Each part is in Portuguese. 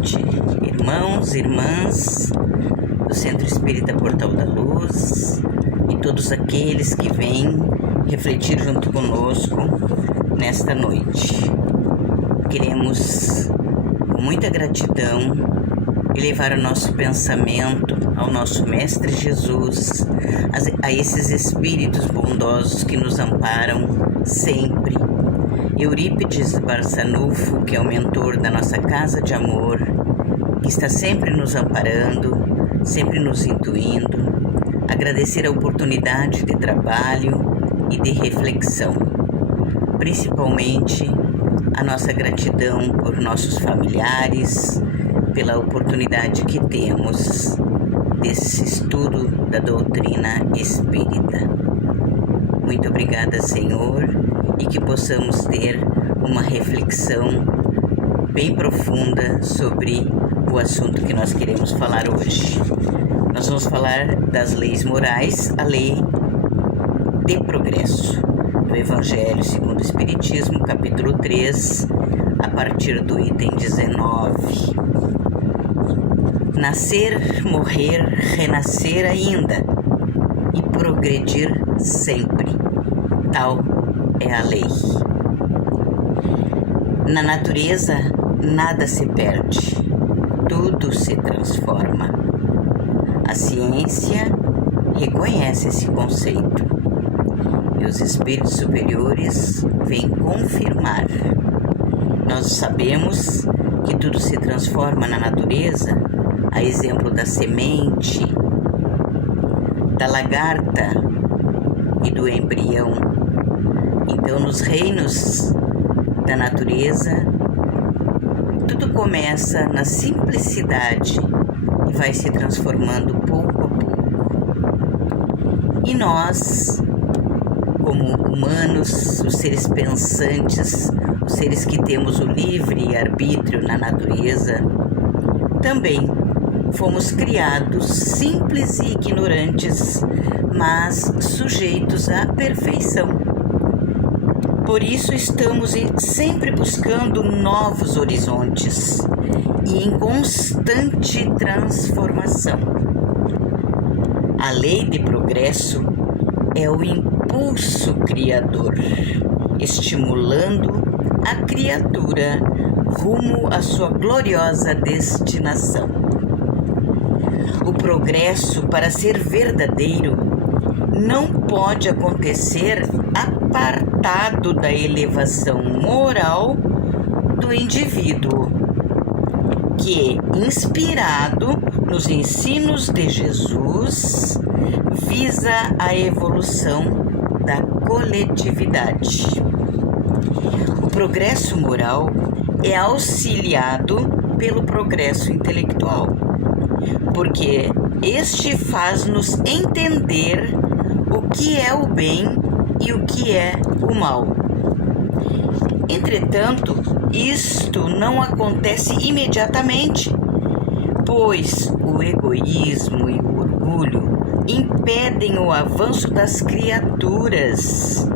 noite, irmãos, irmãs do Centro Espírita Portal da Luz e todos aqueles que vêm refletir junto conosco nesta noite. Queremos, com muita gratidão, elevar o nosso pensamento ao nosso Mestre Jesus, a esses Espíritos bondosos que nos amparam sempre. Eurípides Barçanufo, que é o mentor da nossa Casa de Amor, que está sempre nos amparando, sempre nos intuindo. Agradecer a oportunidade de trabalho e de reflexão. Principalmente a nossa gratidão por nossos familiares, pela oportunidade que temos desse estudo da doutrina espírita. Muito obrigada, Senhor, e que possamos ter uma reflexão bem profunda sobre o assunto que nós queremos falar hoje. Nós vamos falar das leis morais, a lei de progresso, do Evangelho segundo o Espiritismo, capítulo 3, a partir do item 19. Nascer, morrer, renascer ainda e progredir sempre. Tal é a lei. Na natureza, nada se perde, tudo se transforma. A ciência reconhece esse conceito e os espíritos superiores vêm confirmar. Nós sabemos que tudo se transforma na natureza, a exemplo da semente, da lagarta e do embrião. Então, nos reinos da natureza, tudo começa na simplicidade e vai se transformando pouco a pouco. E nós, como humanos, os seres pensantes, os seres que temos o livre arbítrio na natureza, também fomos criados simples e ignorantes, mas sujeitos à perfeição. Por isso estamos sempre buscando novos horizontes e em constante transformação. A lei de progresso é o impulso criador, estimulando a criatura rumo à sua gloriosa destinação. O progresso, para ser verdadeiro, não pode acontecer apartado da elevação moral do indivíduo, que, inspirado nos ensinos de Jesus, visa a evolução da coletividade. O progresso moral é auxiliado pelo progresso intelectual, porque este faz-nos entender o que é o bem e o que é o mal. Entretanto, isto não acontece imediatamente, pois o egoísmo e o orgulho impedem o avanço das criaturas.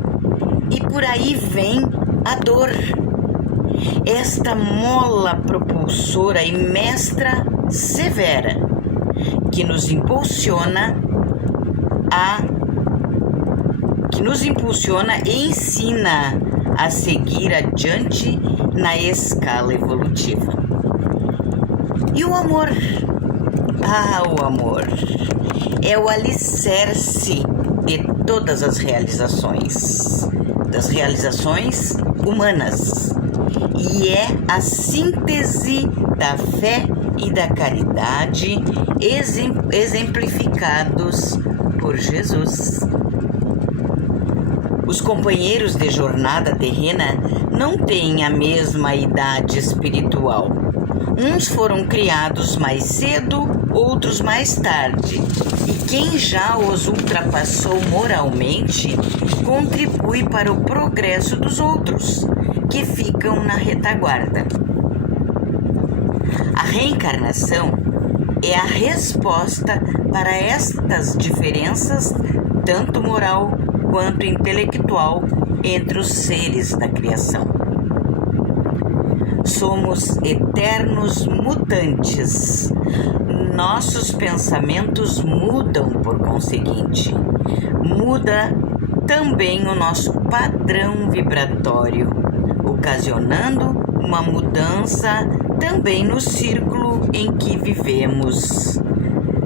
E por aí vem a dor, esta mola propulsora e mestra severa, que nos impulsiona e ensina a seguir adiante na escala evolutiva. E o amor? O amor é o alicerce de todas as realizações, das realizações humanas, e é a síntese da fé e da caridade exemplificados por Jesus. Os companheiros de jornada terrena não têm a mesma idade espiritual. Uns foram criados mais cedo, outros mais tarde. E quem já os ultrapassou moralmente contribui para o progresso dos outros, que ficam na retaguarda. A reencarnação é a resposta para estas diferenças, tanto moral quanto intelectual, entre os seres da criação. Somos eternos mutantes. Nossos pensamentos mudam por conseguinte. Muda também o nosso padrão vibratório, ocasionando uma mudança também no círculo em que vivemos.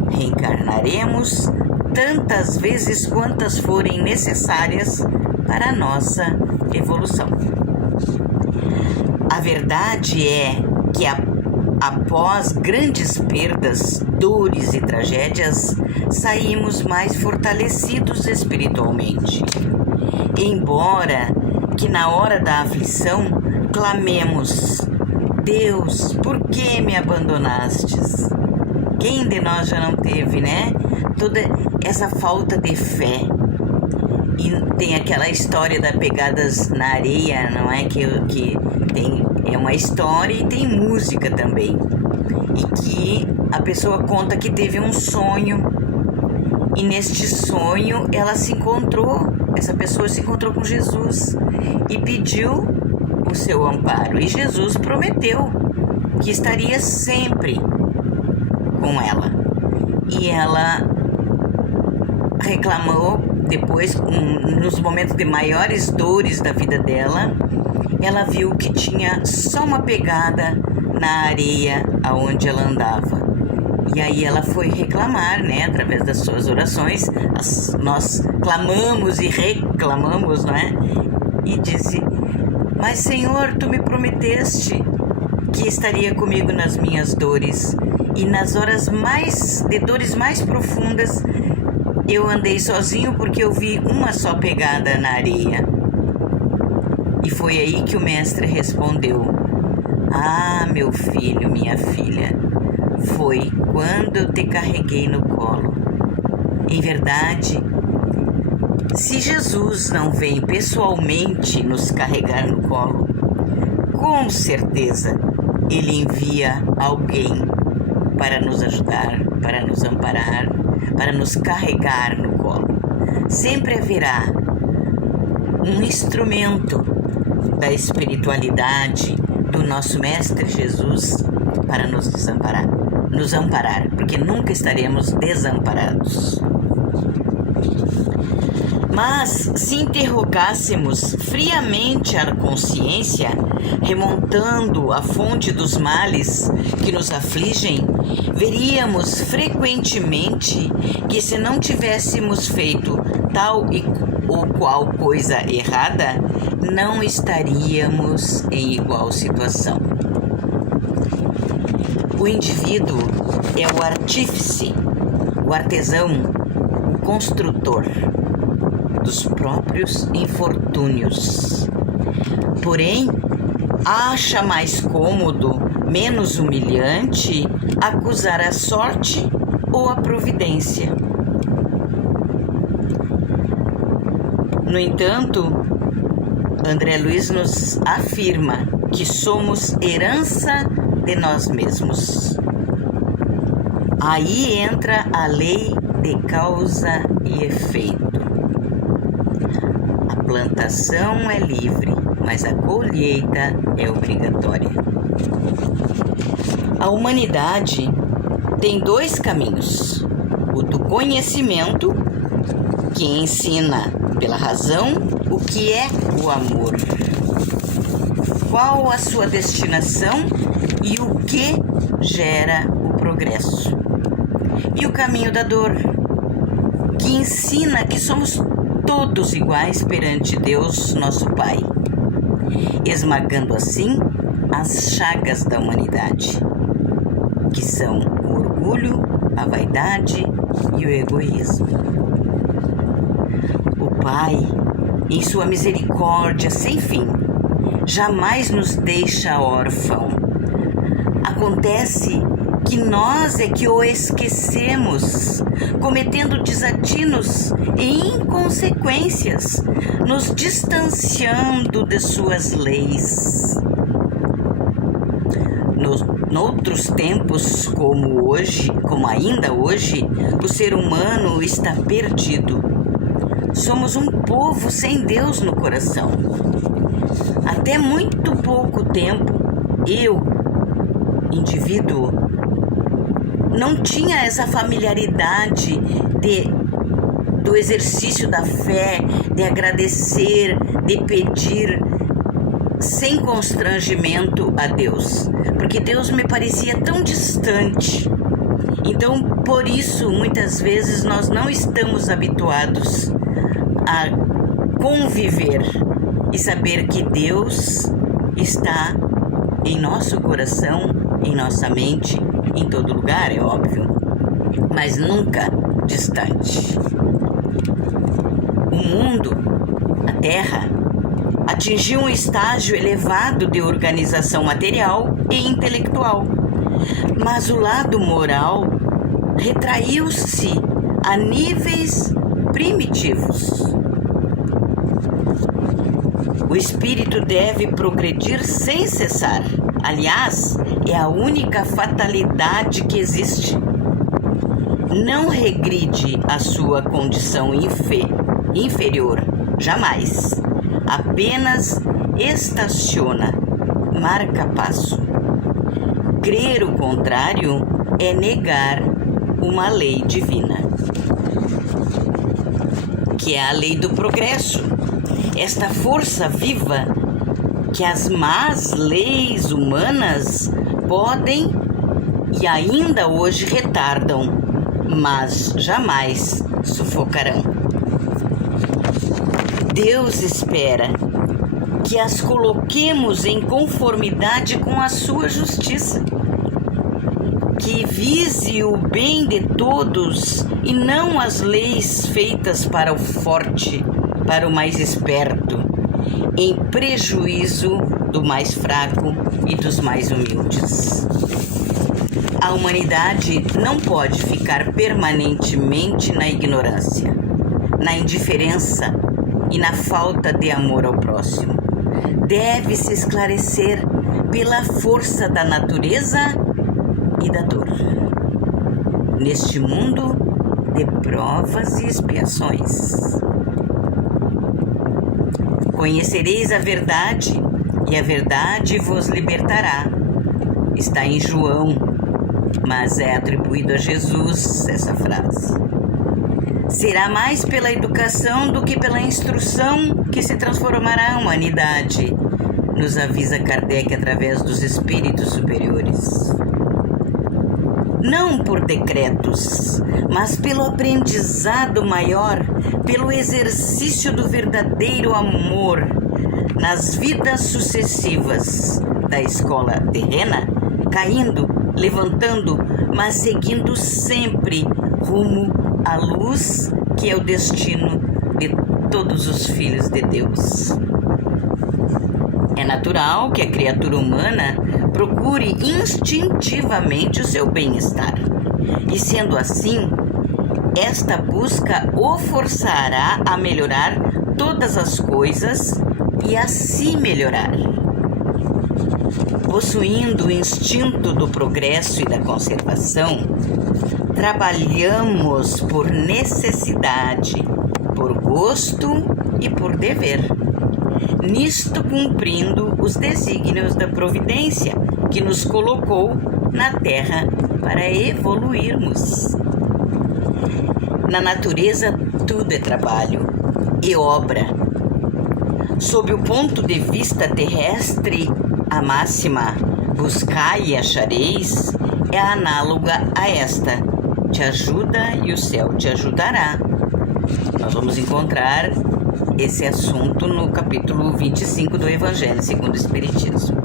Reencarnaremos tantas vezes quantas forem necessárias para a nossa evolução. A verdade é que após grandes perdas, dores e tragédias, saímos mais fortalecidos espiritualmente. Embora que na hora da aflição clamemos: Deus, por que me abandonastes? Quem de nós já não teve, né? Toda essa falta de fé. E tem aquela história da pegadas na areia, não é? Que é uma história e tem música também. E que a pessoa conta que teve um sonho. E neste sonho essa pessoa se encontrou com Jesus e pediu o seu amparo. E Jesus prometeu que estaria sempre com ela. E ela reclamou depois, nos momentos de maiores dores da vida dela, ela viu que tinha só uma pegada na areia aonde ela andava. E aí ela foi reclamar, né? Através das suas orações, nós clamamos e reclamamos, né? E disse: mas Senhor, tu me prometeste que estaria comigo nas minhas dores, e nas horas de dores mais profundas eu andei sozinho porque eu vi uma só pegada na areia. E foi aí que o mestre respondeu: ah, meu filho, minha filha, foi quando eu te carreguei no colo. Em verdade, se Jesus não vem pessoalmente nos carregar no colo, com certeza Ele envia alguém para nos ajudar, para nos amparar, para nos carregar no colo. Sempre haverá um instrumento da espiritualidade do nosso Mestre Jesus para nos amparar, porque nunca estaremos desamparados. Mas se interrogássemos friamente a consciência, remontando a fonte dos males que nos afligem, veríamos frequentemente que se não tivéssemos feito tal ou qual coisa errada, não estaríamos em igual situação. O indivíduo é o artífice, o artesão, o construtor dos próprios infortúnios. Porém, acha mais cômodo, menos humilhante, acusar a sorte ou a providência. No entanto, André Luiz nos afirma que somos herança de nós mesmos. Aí entra a lei de causa e efeito. A plantação é livre, mas a colheita é obrigatória. A humanidade tem dois caminhos: o do conhecimento, que ensina pela razão o que é o amor, qual a sua destinação e o que gera o progresso, e o caminho da dor, que ensina que somos todos iguais perante Deus, nosso Pai, esmagando assim as chagas da humanidade, que são o orgulho, a vaidade e o egoísmo. O Pai, em sua misericórdia sem fim, jamais nos deixa órfão. Acontece que nós é que o esquecemos, cometendo desatinos e inconsequências, nos distanciando de suas leis. Noutros tempos, como ainda hoje, o ser humano está perdido. Somos um povo sem Deus no coração. Até muito pouco tempo, eu, indivíduo, não tinha essa familiaridade do exercício da fé, de agradecer, de pedir sem constrangimento a Deus, porque Deus me parecia tão distante. Então, por isso, muitas vezes nós não estamos habituados a conviver e saber que Deus está em nosso coração, em nossa mente, em todo lugar, é óbvio, mas nunca distante. O mundo, a Terra, atingiu um estágio elevado de organização material e intelectual, mas o lado moral retraiu-se a níveis primitivos. O espírito deve progredir sem cessar. Aliás, é a única fatalidade que existe. Não regride a sua condição inferior, jamais. Apenas estaciona, marca passo. Crer o contrário é negar uma lei divina, que é a lei do progresso. Esta força viva que as más leis humanas podem e ainda hoje retardam, mas jamais sufocarão. Deus espera que as coloquemos em conformidade com a sua justiça, que vise o bem de todos e não as leis feitas para o forte, para o mais esperto, em prejuízo do mais fraco e dos mais humildes. A humanidade não pode ficar permanentemente na ignorância, na indiferença e na falta de amor ao próximo. Deve se esclarecer pela força da natureza e da dor. Neste mundo de provas e expiações. Conhecereis a verdade, e a verdade vos libertará. Está em João, mas é atribuído a Jesus essa frase. Será mais pela educação do que pela instrução que se transformará a humanidade, nos avisa Kardec através dos espíritos superiores. Não por decretos, mas pelo aprendizado maior, pelo exercício do verdadeiro amor nas vidas sucessivas da escola terrena, caindo, levantando, mas seguindo sempre rumo à luz, que é o destino de todos os filhos de Deus. É natural que a criatura humana procure instintivamente o seu bem-estar. E sendo assim, esta busca o forçará a melhorar todas as coisas e a se melhorar. Possuindo o instinto do progresso e da conservação, trabalhamos por necessidade, por gosto e por dever. Nisto cumprindo os desígnios da providência que nos colocou na terra para evoluirmos. Na natureza tudo é trabalho e obra. Sob o ponto de vista terrestre, a máxima buscai e achareis é análoga a esta: te ajuda e o céu te ajudará. Nós vamos encontrar esse assunto no capítulo 25 do Evangelho segundo o Espiritismo.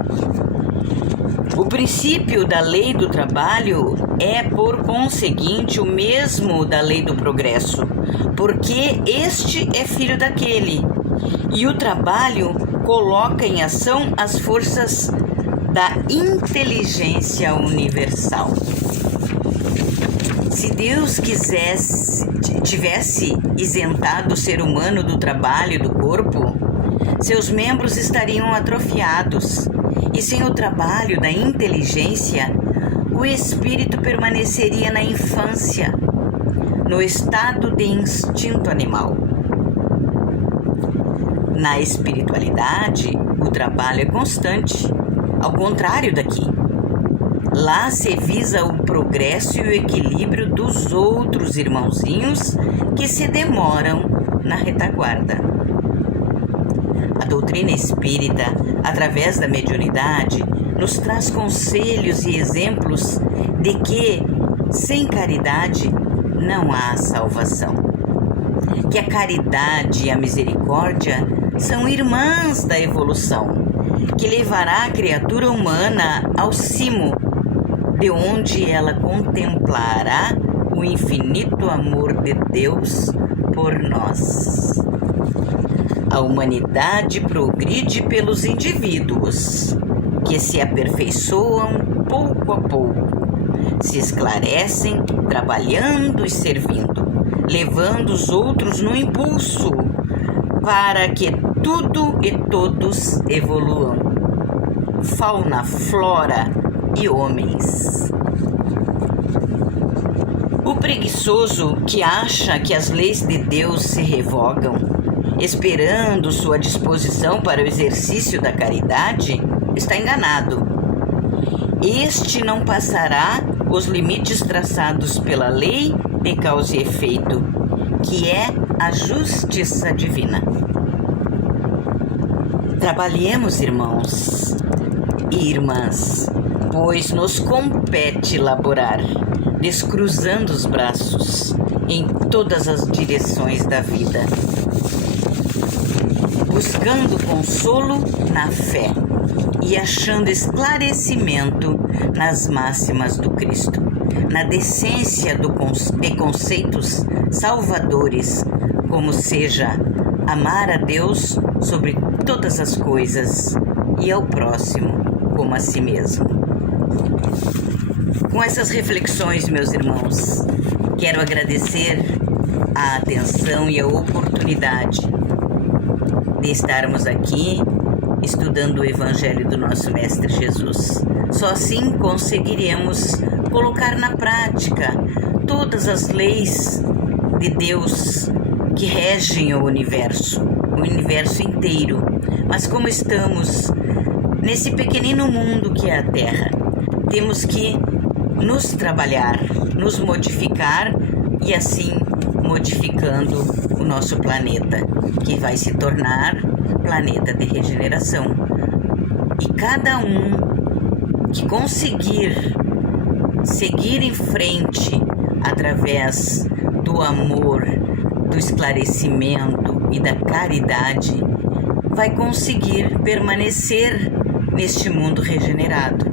O princípio da lei do trabalho é, por conseguinte, o mesmo da lei do progresso, porque este é filho daquele, e o trabalho coloca em ação as forças da inteligência universal. Se Deus tivesse isentado o ser humano do trabalho do corpo, seus membros estariam atrofiados, e sem o trabalho da inteligência, o espírito permaneceria na infância, no estado de instinto animal. Na espiritualidade, o trabalho é constante, Ao contrário daqui, lá se visa o progresso e o equilíbrio dos outros irmãozinhos que se demoram na retaguarda. A doutrina espírita, através da mediunidade, nos traz conselhos e exemplos de que, sem caridade, não há salvação. Que a caridade e a misericórdia são irmãs da evolução, que levará a criatura humana ao cimo, de onde ela contemplará o infinito amor de Deus por nós. A humanidade progride pelos indivíduos, que se aperfeiçoam pouco a pouco, se esclarecem trabalhando e servindo, levando os outros no impulso, para que tudo e todos evoluam. Fauna, flora e homens. O preguiçoso que acha que as leis de Deus se revogam, esperando sua disposição para o exercício da caridade, está enganado. Este não passará os limites traçados pela lei de causa e efeito, que é a justiça divina. Trabalhemos, irmãos e irmãs, pois nos compete laborar, descruzando os braços em todas as direções da vida, buscando consolo na fé e achando esclarecimento nas máximas do Cristo, na decência de conceitos salvadores, como seja amar a Deus sobre todas as coisas e ao próximo como a si mesmo. Com essas reflexões, meus irmãos, quero agradecer a atenção e a oportunidade de estarmos aqui estudando o Evangelho do nosso Mestre Jesus. Só assim conseguiremos colocar na prática todas as leis de Deus que regem o universo inteiro. Mas como estamos nesse pequenino mundo que é a Terra, temos que nos trabalhar, nos modificar e assim modificando o nosso planeta, que vai se tornar planeta de regeneração. E cada um que conseguir seguir em frente através do amor, do esclarecimento e da caridade, vai conseguir permanecer neste mundo regenerado.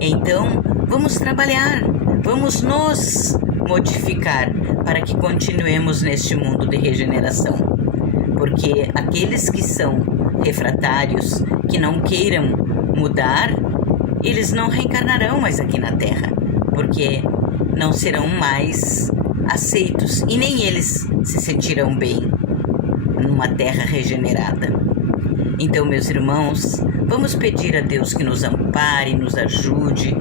Então, vamos trabalhar, vamos nos modificar para que continuemos neste mundo de regeneração. Porque aqueles que são refratários, que não queiram mudar, eles não reencarnarão mais aqui na Terra, porque não serão mais aceitos e nem eles se sentirão bem numa Terra regenerada. Então, meus irmãos, vamos pedir a Deus que nos ampare, nos ajude